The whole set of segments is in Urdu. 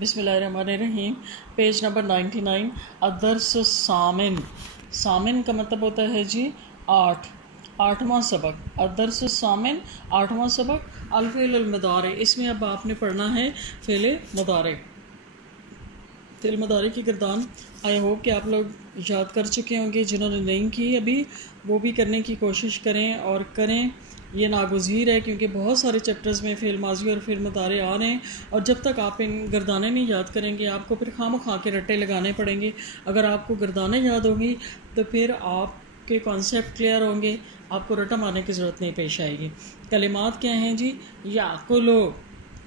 بسم اللہ الرحمن الرحیم. Page number 99. الدرس الثامن. ثامن کا مطلب ہوتا ہے جی 8واں سبق. الدرس الثامن 8واں سبق. الفعل المضارع. اس میں اب آپ نے پڑھنا ہے فعل مضارع. فعل مضارع کی گردان آئی ہوپ کہ آپ لوگ یاد کر چکے ہوں گے. جنہوں نے نہیں کی ابھی وہ بھی کرنے کی کوشش کریں اور کریں. یہ ناگزیر ہے کیونکہ بہت سارے چیپٹرز میں فعل ماضی اور فعل مضارع آ رہے ہیں اور جب تک آپ ان گردانیں نہیں یاد کریں گے آپ کو پھر خواہ مخواہ کے رٹے لگانے پڑیں گے. اگر آپ کو گردانیں یاد ہوگی تو پھر آپ کے کانسیپٹ کلیئر ہوں گے, آپ کو رٹا مارنے کی ضرورت نہیں پیش آئے گی. کلمات کیا ہیں جی؟ یاکلو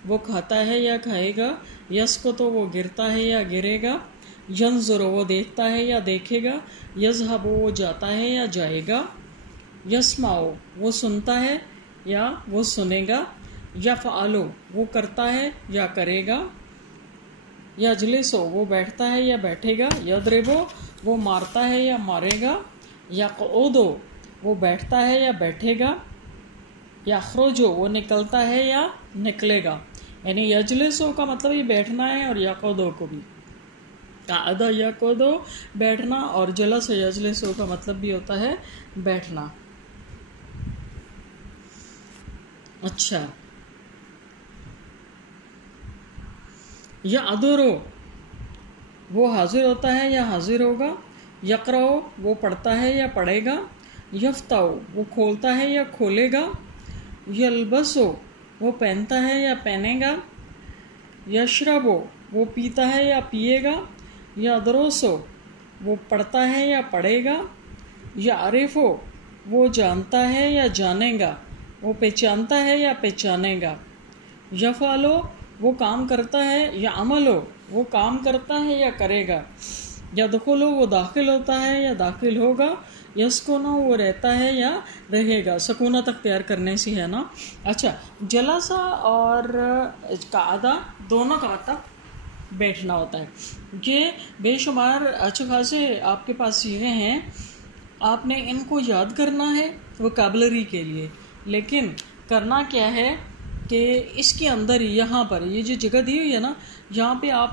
وہ کھاتا ہے یا کھائے گا, یسقطو وہ گرتا ہے یا گرے گا, ینظر وہ دیکھتا ہے یا دیکھے گا, یذهب وہ جاتا ہے یا جائے گا, یسمع وہ سنتا ہے یا وہ سنے گا, یفعل وہ کرتا ہے یا کرے گا, یجلس وہ بیٹھتا ہے یا بیٹھے گا, یضرب وہ مارتا ہے یا مارے گا, یقعد وہ بیٹھتا ہے یا بیٹھے گا, یخرج وہ نکلتا ہے یا نکلے گا. یعنی یجلس کا مطلب یہ بیٹھنا ہے اور یقعد کو بھی قعد یقعد بیٹھنا اور جلس یجلس کا مطلب بھی ہوتا ہے بیٹھنا. اچھا, یعذر وہ حاضر ہوتا ہے یا حاضر ہوگا, یقرأ وہ پڑھتا ہے یا پڑھے گا, یفتح وہ کھولتا ہے یا کھولے گا, یلبس وہ پہنتا ہے یا پہنے گا, یشرب وہ پیتا ہے یا پیے گا, یدرس وہ پڑھتا ہے یا پڑھے گا, یعرف وہ جانتا ہے یا جانے گا, وہ پہچانتا ہے یا پہچانے گا, یفعل وہ کام کرتا ہے یا عمل وہ کام کرتا ہے یا کرے گا, یدخل وہ داخل ہوتا ہے یا داخل ہوگا, یسکن وہ رہتا ہے یا رہے گا. سکونت اختیار کرنے سے ہے نا. اچھا, جلسہ اور قعدہ دونوں کا مطلب بیٹھنا ہوتا ہے. یہ بے شمار اچھے خاصے آپ کے پاس چیزیں ہیں, آپ نے ان کو یاد کرنا ہے ووکیبلری کے لیے. لیکن کرنا کیا ہے کہ اس کے اندر یہاں پر یہ جو جگہ دی ہوئی ہے نا, یہاں پہ آپ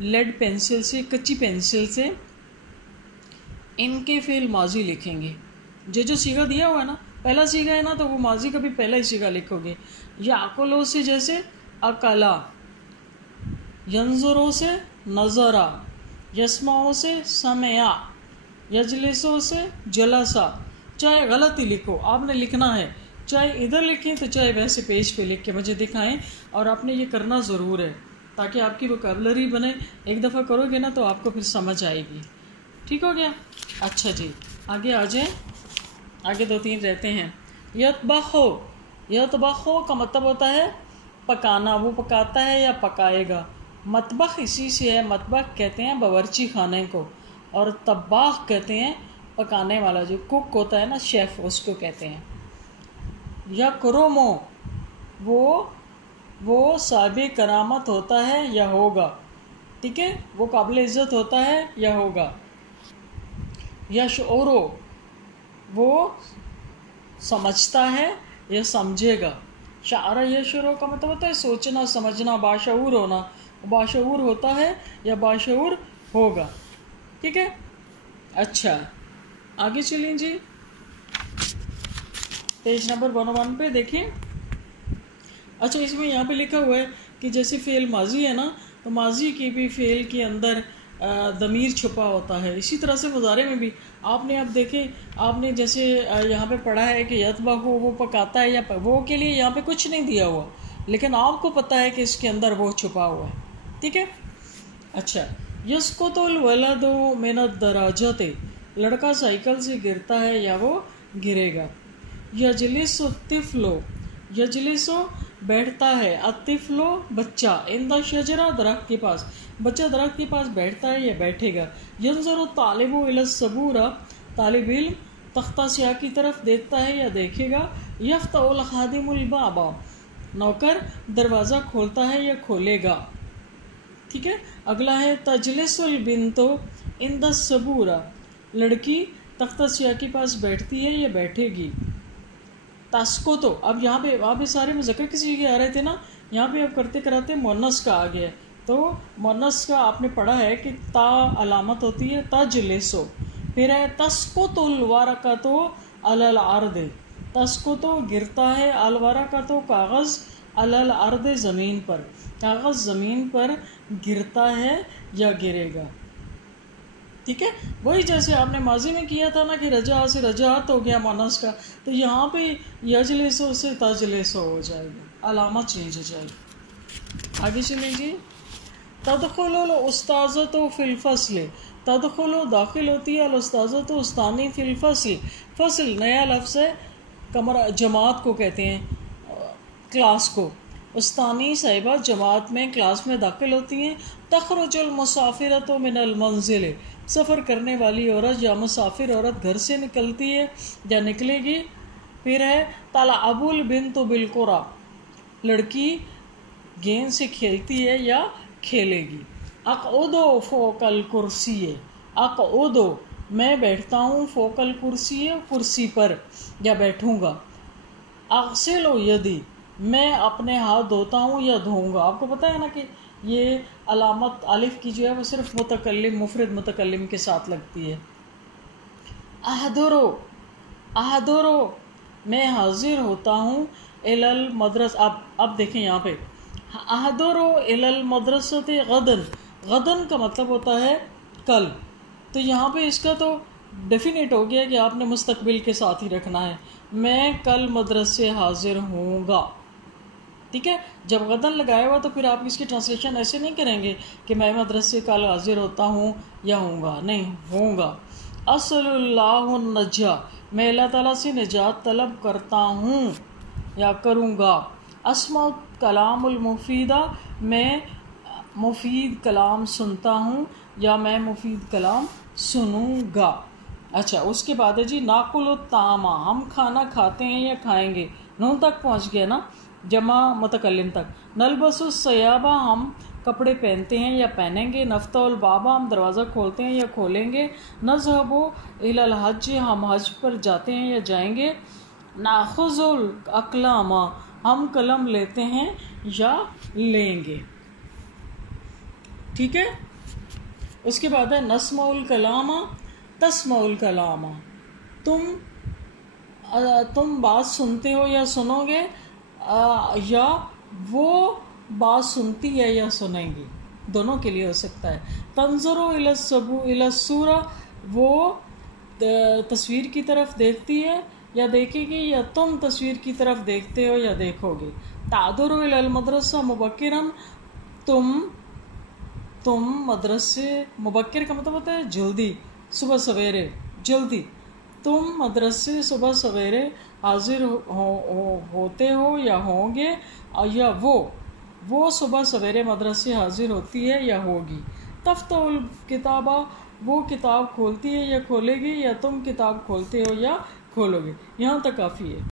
لیڈ پینسل سے, کچی پینسل سے ان کے فعل ماضی لکھیں گے. جو سیگا دیا ہوا ہے نا, پہلا سیگا ہے نا تو وہ ماضی کا بھی پہلا ہی سیگا لکھو گے. یاکلو سے جیسے اکلا, ینظرو سے نظرا, یسمعو سے سمعا, یجلسو سے جلسا. چاہے غلط ہی لکھو, آپ نے لکھنا ہے, چاہے ادھر لکھیں تو چاہے ویسے پیج پہ لکھ کے مجھے دکھائیں, اور آپ نے یہ کرنا ضرور ہے تاکہ آپ کی ووکیبلری بنے. ایک دفعہ کرو گے نا تو آپ کو پھر سمجھ آئے گی. ٹھیک ہو گیا؟ اچھا جی, آگے آ جائیں. آگے 2-3 رہتے ہیں. یطبخو, یطبخو کا مطلب ہوتا ہے پکانا, وہ پکاتا ہے یا پکائے گا. مطبخ اسی سے ہے, مطبخ کہتے ہیں باورچی خانے کو, اور طباخ کہتے ہیں پکانے والا, جو کک ہوتا ہے نا, شیف, اس کو کہتے ہیں. یکرمو وہ صاحب کرامت ہوتا ہے یا ہوگا. ٹھیک ہے, وہ قابل عزت ہوتا ہے یا ہوگا. یشعرو وہ سمجھتا ہے یا سمجھے گا. شعر یشعرو کا مطلب ہوتا ہے سوچنا سمجھنا, باشعور ہونا. باشعور ہوتا ہے یا باشعور ہوگا. ٹھیک ہے. اچھا, آگے چلیں جی. پیج نمبر 101 پہ دیکھیں. اچھا, اس میں یہاں پہ لکھا ہوا ہے کہ جیسے فعل ماضی ہے نا, تو ماضی کی بھی فعل کے اندر ضمیر چھپا ہوتا ہے. اسی طرح سے مضارع میں بھی آپ نے اب دیکھیں, آپ نے جیسے یہاں پہ پڑھا ہے کہ یطبخ وہ پکاتا ہے, یا وہ کے لیے یہاں پہ کچھ نہیں دیا ہوا, لیکن آپ کو پتہ ہے کہ اس کے اندر وہ چھپا ہوا ہے. ٹھیک ہے. اچھا, یسقط الولد من الدراجۃ لڑکا سائیکل سے گرتا ہے یا وہ گرے گا. یجلس الطفل یجلس بیٹھتا ہے, الطفل بچہ, عند الشجرہ درخت کے پاس, بچہ درخت کے پاس بیٹھتا ہے یا بیٹھے گا. ینظر الطالب الی السبورہ طالب علم تختہ سیاہ کی طرف دیکھتا ہے یا دیکھے گا. یفتح الخادم الباب نوکر دروازہ کھولتا ہے یا کھولے گا. ٹھیک ہے. اگلا ہے تجلس البنت عند السبورہ لڑکی تختہ سیاہ کے پاس بیٹھتی ہے یا بیٹھے گی. تسکو تو اب یہاں پہ سارے مذکر کسی کے آ رہے تھے نا, یہاں پہ اب کرتے کراتے مؤنث کا آ گیا. تو مونس کا آپ نے پڑھا ہے کہ تا علامت ہوتی ہے تجلسو، پھر ہے تسقط الورقۃ علی الارض، تسقط گرتا ہے، الورقۃ کاغذ، علی الارض زمین پر، کاغذ زمین پر گرتا ہے یا گرے گا. ٹھیک ہے، وہی جیسے آپ نے ماضی میں کیا تھا نا کہ رجع سے رجعت ہو گیا مونس کا، تو یہاں پہ یجلسو سے تجلسو ہو جائے گا، علامت چینج ہو جائے گی. آگے چلیں جی. تدخل الاستاذۃ فی الفصل، تدخل داخل ہوتی ہے، الاستاذۃ استانی، فی الفصل، فصل نیا لفظ ہے، کمرہ جماعت کو کہتے ہیں، کلاس کو. استانی صاحبہ جماعت میں کلاس میں داخل ہوتی ہیں. تخرج المسافرۃ من المنزل، سفر کرنے والی عورت یا مسافر عورت گھر سے نکلتی ہے یا نکلے گی. پھر ہے تلعب البنت بالکرہ، لڑکی گیند سے کھیلتی ہے یا کھیلے گی. اقعد فوق الکرسی، اقعد میں بیٹھتا ہوں، فوق الکرسی کرسی پر یا بیٹھوں گا. اغسل یدی میں اپنے ہاتھ دھوتا ہوں یا دھوؤں گا. آپ کو پتہ ہے نا کہ یہ علامت الف کی جو ہے وہ صرف متکلم مفرد متکلم کے ساتھ لگتی ہے. احضرو، احضرو میں حاضر ہوتا ہوں، الی المدرس، اب دیکھیں یہاں پہ احضرو الی المدرسۃ غدن، غدن کا مطلب ہوتا ہے کل، تو یہاں پہ اس کا تو ڈیفینیٹ ہو گیا کہ آپ نے مستقبل کے ساتھ ہی رکھنا ہے. میں کل مدرسے حاضر ہوں گا. ٹھیک ہے، جب غدن لگایا ہوا تو پھر آپ اس کی ٹرانسلیشن ایسے نہیں کریں گے کہ میں مدرسے کل حاضر ہوتا ہوں یا ہوں گا، نہیں، ہوں گا. اسأل اللہ النجاہ، میں اللہ تعالیٰ سے نجات طلب کرتا ہوں یا کروں گا. اسمع کلام المفیدہ، میں مفید کلام سنتا ہوں یا میں مفید کلام سنوں گا. اچھا، اس کے بعد ہے جی ناقل الطعام، ہم کھانا کھاتے ہیں یا کھائیں گے، نون تک پہنچ گیا نا، جمع متکلم تک. نلبس الثیابہ، ہم کپڑے پہنتے ہیں یا پہنیں گے. نفتح البابہ، ہم دروازہ کھولتے ہیں یا کھولیں گے. نذهب الی الحج، ہم حج پر جاتے ہیں یا جائیں گے. ناخذ الاقلام، ہم قلم لیتے ہیں یا لیں گے. ٹھیک ہے، اس کے بعد ہے نسمع الکلام، تسمع الکلام، تم بات سنتے ہو یا سنو گے، یا وہ بات سنتی ہے یا سنیں گی، دونوں کے لیے ہو سکتا ہے. تنظر الی الصورہ، وہ تصویر کی طرف دیکھتی ہے یا دیکھے گی، یا تم تصویر کی طرف دیکھتے ہو یا دیکھو گے. تعذر الی المدرسہ مبکرا، تم مدرسے، مبکر کا مطلب ہوتا ہے جلدی، صبح سویرے، جلدی. تم مدرسے صبح سویرے حاضر ہوتے ہو یا ہوں گے، یا وہ صبح سویرے مدرسے حاضر ہوتی ہے یا ہوگی. تفتح الکتابہ، وہ کتاب کھولتی ہے یا کھولے گی، یا تم کتاب کھولتے ہو یا کھولو گے. یہاں تک کافی ہے.